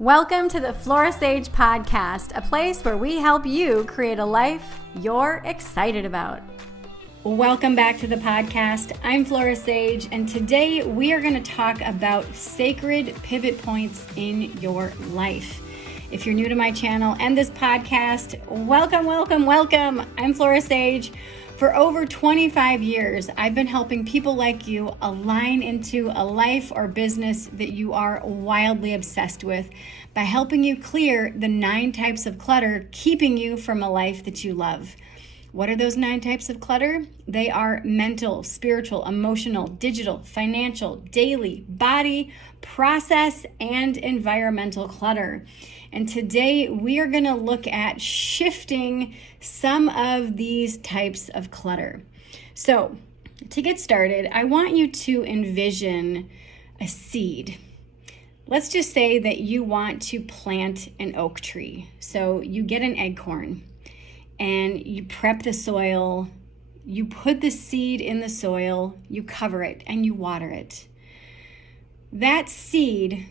Welcome to the Flora Sage podcast, a place where we help you create a life you're excited about. Welcome back to the podcast. I'm Flora Sage, and today we are going to talk about sacred pivot points in your life. If you're new to my channel and this podcast, welcome. I'm Flora Sage. For over 25 years, I've been helping people like you align into a life or business that you are wildly obsessed with by helping you clear the 9 types of clutter keeping you from a life that you love. What are those 9 types of clutter? They are mental, spiritual, emotional, digital, financial, daily, body, process, and environmental clutter. And today we are going to look at shifting some of these types of clutter. So to get started, I want you to envision a seed. Let's just say that you want to plant an oak tree. So you get an acorn and you prep the soil, you put the seed in the soil, you cover it and you water it. That seed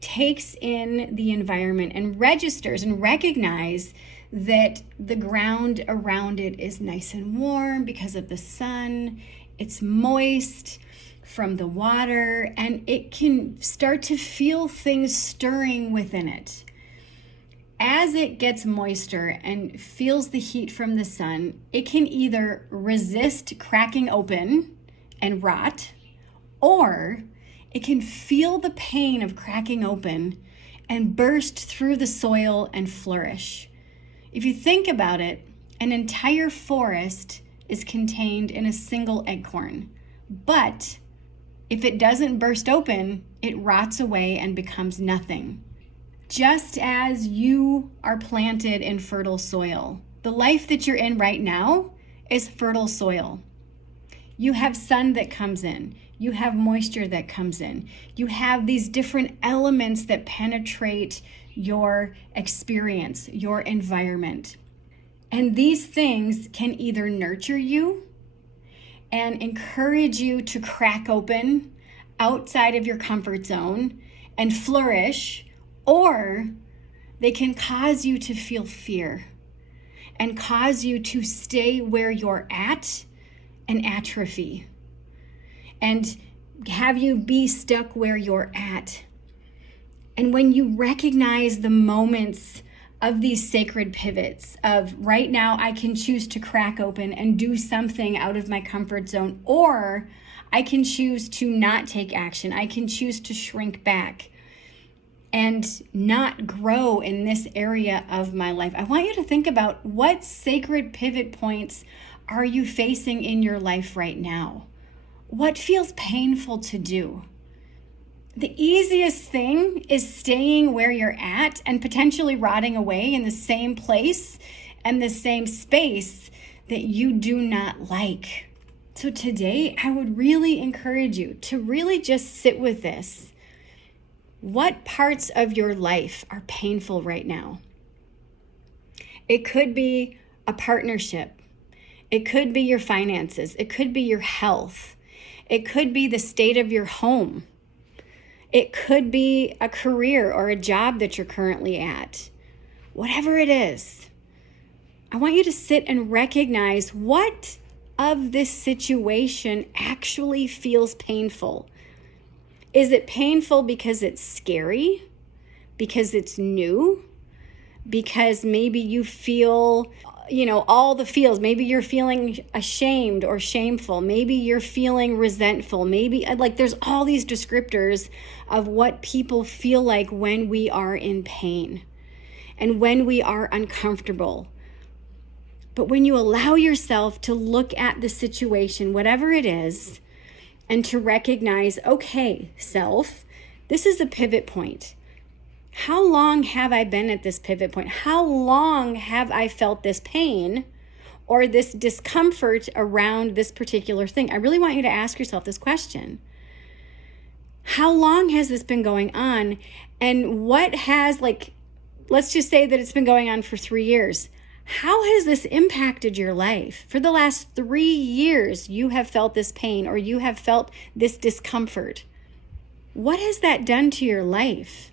takes in the environment and registers and recognizes that the ground around it is nice and warm because of the sun. It's moist from the water, and it can start to feel things stirring within it. As it gets moister and feels the heat from the sun, it can either resist cracking open and rot, or it can feel the pain of cracking open and burst through the soil and flourish. If you think about it, an entire forest is contained in a single acorn. But if it doesn't burst open, it rots away and becomes nothing. Just as you are planted in fertile soil, the life that you're in right now is fertile soil. You have sun that comes in. You have moisture that comes in. You have these different elements that penetrate your experience, your environment. And these things can either nurture you and encourage you to crack open outside of your comfort zone and flourish, or they can cause you to feel fear and cause you to stay where you're at and atrophy, and have you be stuck where you're at. And when you recognize the moments of these sacred pivots of right now, I can choose to crack open and do something out of my comfort zone, or I can choose to not take action. I can choose to shrink back and not grow in this area of my life. I want you to think about what sacred pivot points are you facing in your life right now? What feels painful to do? The easiest thing is staying where you're at and potentially rotting away in the same place and the same space that you do not like. So today, I would really encourage you to really just sit with this. What parts of your life are painful right now? It could be a partnership. It could be your finances. It could be your health. It could be the state of your home. It could be a career or a job that you're currently at. Whatever it is, I want you to sit and recognize what of this situation actually feels painful. Is it painful because it's scary? Because it's new? Because maybe you feel all the feels. Maybe you're feeling ashamed or shameful. Maybe you're feeling resentful. Maybe there's all these descriptors of what people feel like when we are in pain and when we are uncomfortable. But when you allow yourself to look at the situation, whatever it is, and to recognize, okay, self, this is a pivot point. How long have I been at this pivot point? How long have I felt this pain or this discomfort around this particular thing? I really want you to ask yourself this question. How long has this been going on? And what has, let's just say that it's been going on for 3 years. How has this impacted your life? For the last 3 years, you have felt this pain or you have felt this discomfort. What has that done to your life?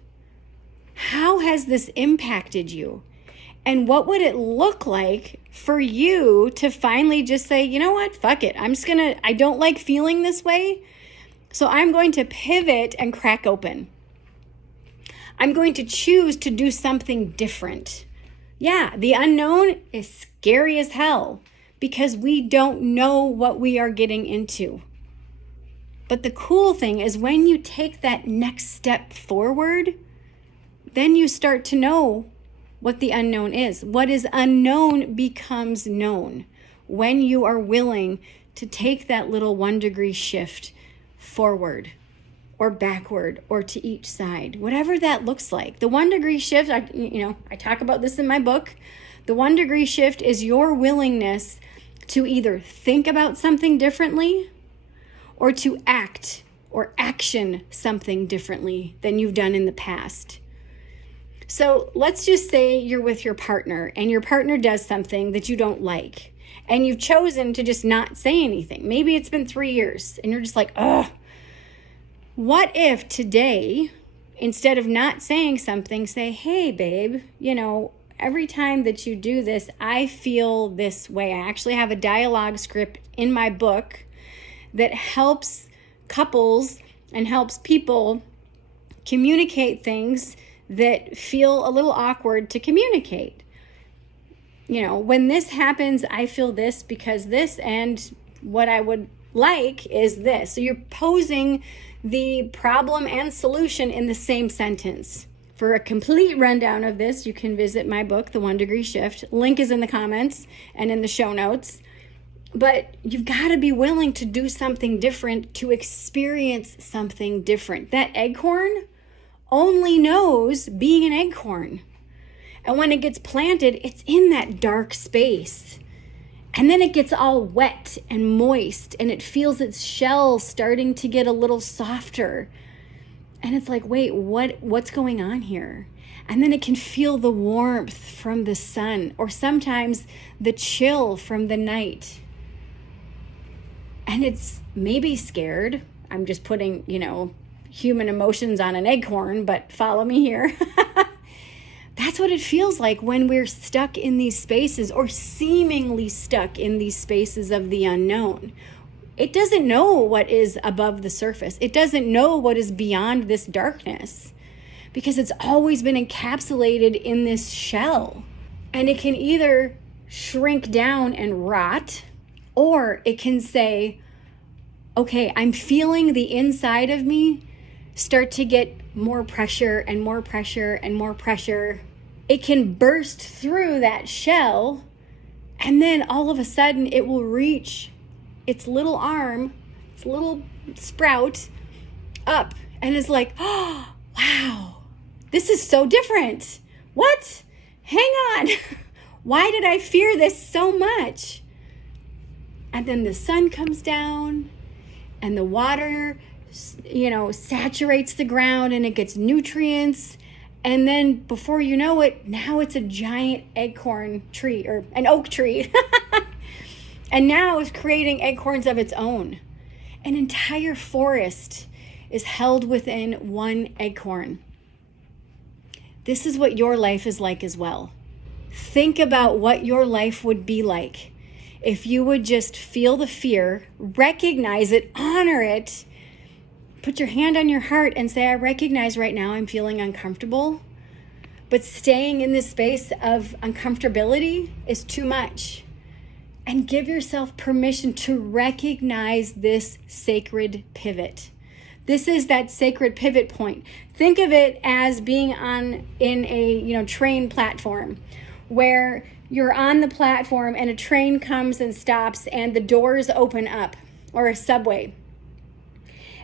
How has this impacted you? And what would it look like for you to finally just say, you know what, fuck it. I don't like feeling this way. So I'm going to pivot and crack open. I'm going to choose to do something different. Yeah, the unknown is scary as hell because we don't know what we are getting into. But the cool thing is when you take that next step forward, then you start to know what the unknown is. What is unknown becomes known when you are willing to take that little 1 degree shift forward or backward or to each side, whatever that looks like. The 1 degree shift, I talk about this in my book. The 1 degree shift is your willingness to either think about something differently or to act or action something differently than you've done in the past. So let's just say you're with your partner and your partner does something that you don't like and you've chosen to just not say anything. Maybe it's been 3 years and you're just like, ugh. What if today, instead of not saying something, say, hey, babe, every time that you do this, I feel this way. I actually have a dialogue script in my book that helps couples and helps people communicate things that feel a little awkward to communicate. When this happens, I feel this because this, and what I would like is this. So you're posing the problem and solution in the same sentence. For a complete rundown of this, you can visit my book, The 1 Degree Shift. Link is in the comments and in the show notes. But you've got to be willing to do something different, to experience something different. That acorn only knows being an acorn. And when it gets planted, it's in that dark space. And then it gets all wet and moist and it feels its shell starting to get a little softer. And it's like, wait, what's going on here? And then it can feel the warmth from the sun or sometimes the chill from the night. And it's maybe scared. I'm just putting, human emotions on an acorn, but follow me here. That's what it feels like when we're stuck in these spaces or seemingly stuck in these spaces of the unknown. It doesn't know what is above the surface. It doesn't know what is beyond this darkness because it's always been encapsulated in this shell. And it can either shrink down and rot, or it can say, okay, I'm feeling the inside of me start to get more pressure and more pressure and more pressure. It can burst through that shell, and then all of a sudden it will reach its little arm, its little sprout up, and is like, oh, wow, this is so different. What? Hang on. Why did I fear this so much? And then the sun comes down and the water saturates the ground and it gets nutrients. And then before you know it, now it's a giant acorn tree or an oak tree. And now it's creating acorns of its own. An entire forest is held within one acorn. This is what your life is like as well. Think about what your life would be like if you would just feel the fear, recognize it, honor it, put your hand on your heart and say, I recognize right now I'm feeling uncomfortable, but staying in this space of uncomfortability is too much. And give yourself permission to recognize this sacred pivot. This is that sacred pivot point. Think of it as being in a train platform where you're on the platform and a train comes and stops and the doors open up, or a subway.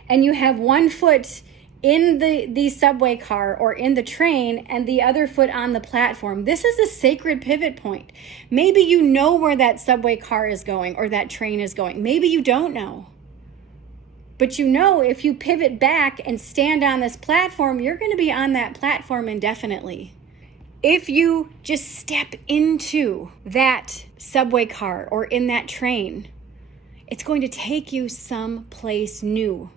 And you have one foot in the subway car or in the train and the other foot on the platform. This is a sacred pivot point. Maybe you know where that subway car is going or that train is going. Maybe you don't know. But if you pivot back and stand on this platform, you're going to be on that platform indefinitely. If you just step into that subway car or in that train, it's going to take you someplace new.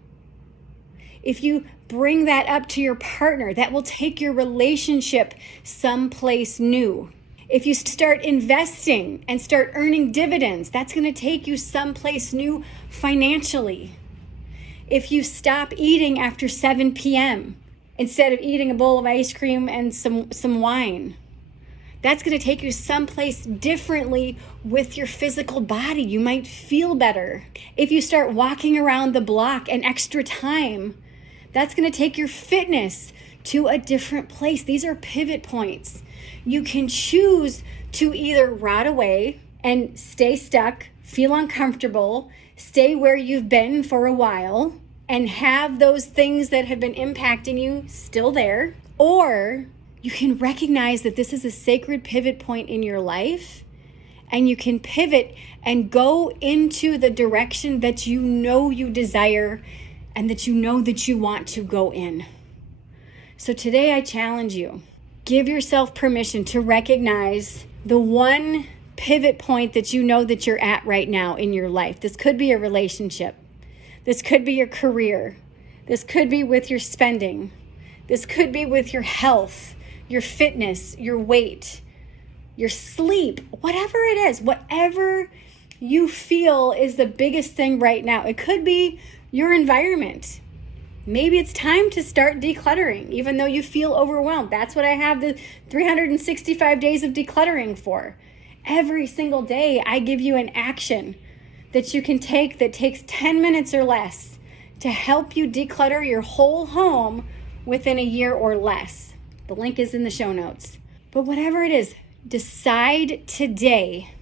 if you bring that up to your partner, that will take your relationship someplace new. If you start investing and start earning dividends, that's going to take you someplace new financially. If you stop eating after 7 p.m. instead of eating a bowl of ice cream and some wine, that's going to take you someplace differently with your physical body. You might feel better. If you start walking around the block an extra time, that's going to take your fitness to a different place. These are pivot points. You can choose to either rot away and stay stuck, feel uncomfortable, stay where you've been for a while, and have those things that have been impacting you still there, or you can recognize that this is a sacred pivot point in your life, and you can pivot and go into the direction that you know you desire and that you know that you want to go in. So today I challenge you, give yourself permission to recognize the one pivot point that you know that you're at right now in your life. This could be a relationship. This could be your career. This could be with your spending. This could be with your health, your fitness, your weight, your sleep, whatever it is, whatever you feel is the biggest thing right now. It could be your environment. Maybe it's time to start decluttering, even though you feel overwhelmed. That's what I have the 365 days of decluttering for. Every single day, I give you an action that you can take that takes 10 minutes or less to help you declutter your whole home within a year or less. The link is in the show notes. But whatever it is, decide today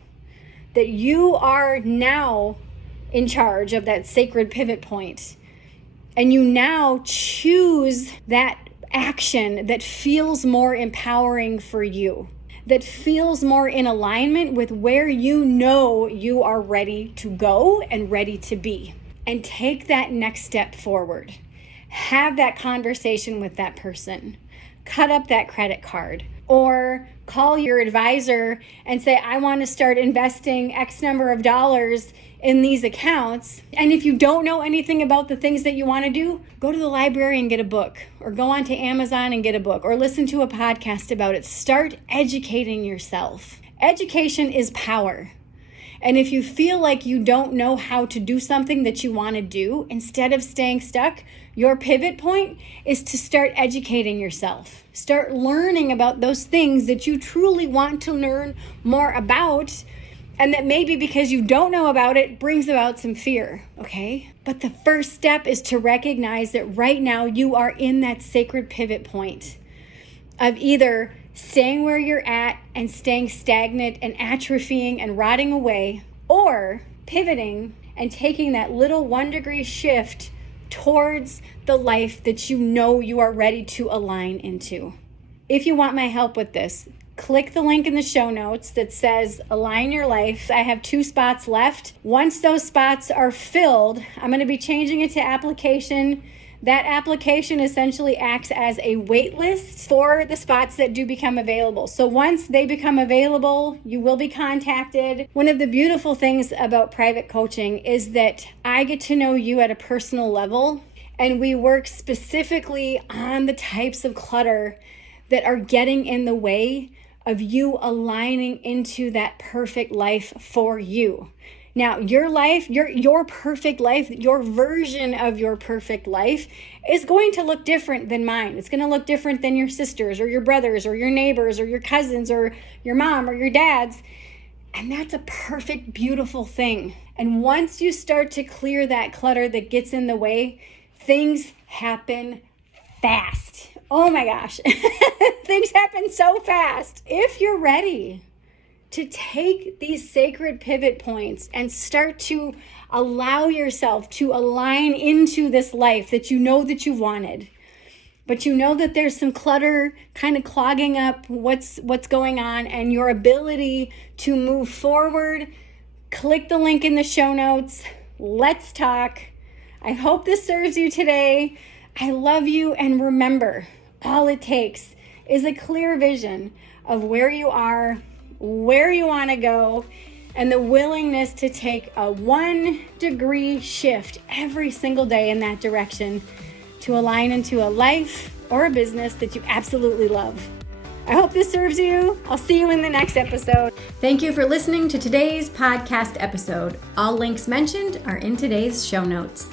that you are now in charge of that sacred pivot point. And you now choose that action that feels more empowering for you, that feels more in alignment with where you know you are ready to go and ready to be. And take that next step forward. Have that conversation with that person. Cut up that credit card. Or call your advisor and say, I want to start investing X number of dollars in these accounts. And if you don't know anything about the things that you want to do, go to the library and get a book, or go onto Amazon and get a book, or listen to a podcast about it. Start educating yourself. Education is power. And if you feel like you don't know how to do something that you want to do, instead of staying stuck, your pivot point is to start educating yourself. Start learning about those things that you truly want to learn more about, and that maybe because you don't know about it brings about some fear, okay? But the first step is to recognize that right now you are in that sacred pivot point of either staying where you're at and staying stagnant and atrophying and rotting away, or pivoting and taking that little 1-degree shift towards the life that you know you are ready to align into. If you want my help with this, click the link in the show notes that says Align Your Life. I have 2 spots left. Once those spots are filled, I'm going to be changing it to application. That application essentially acts as a wait list for the spots that do become available. So once they become available, you will be contacted. One of the beautiful things about private coaching is that I get to know you at a personal level, and we work specifically on the types of clutter that are getting in the way of you aligning into that perfect life for you. Now, your life, your perfect life, your version of your perfect life is going to look different than mine. It's going to look different than your sisters or your brothers or your neighbors or your cousins or your mom or your dad's. And that's a perfect, beautiful thing. And once you start to clear that clutter that gets in the way, things happen fast. Oh my gosh, things happen so fast. If you're ready to take these sacred pivot points and start to allow yourself to align into this life that you know that you wanted, but you know that there's some clutter kind of clogging up what's going on and your ability to move forward, click the link in the show notes. Let's talk. I hope this serves you today. I love you, and remember, all it takes is a clear vision of where you are, where you want to go, and the willingness to take a 1-degree shift every single day in that direction to align into a life or a business that you absolutely love. I hope this serves you. I'll see you in the next episode. Thank you for listening to today's podcast episode. All links mentioned are in today's show notes.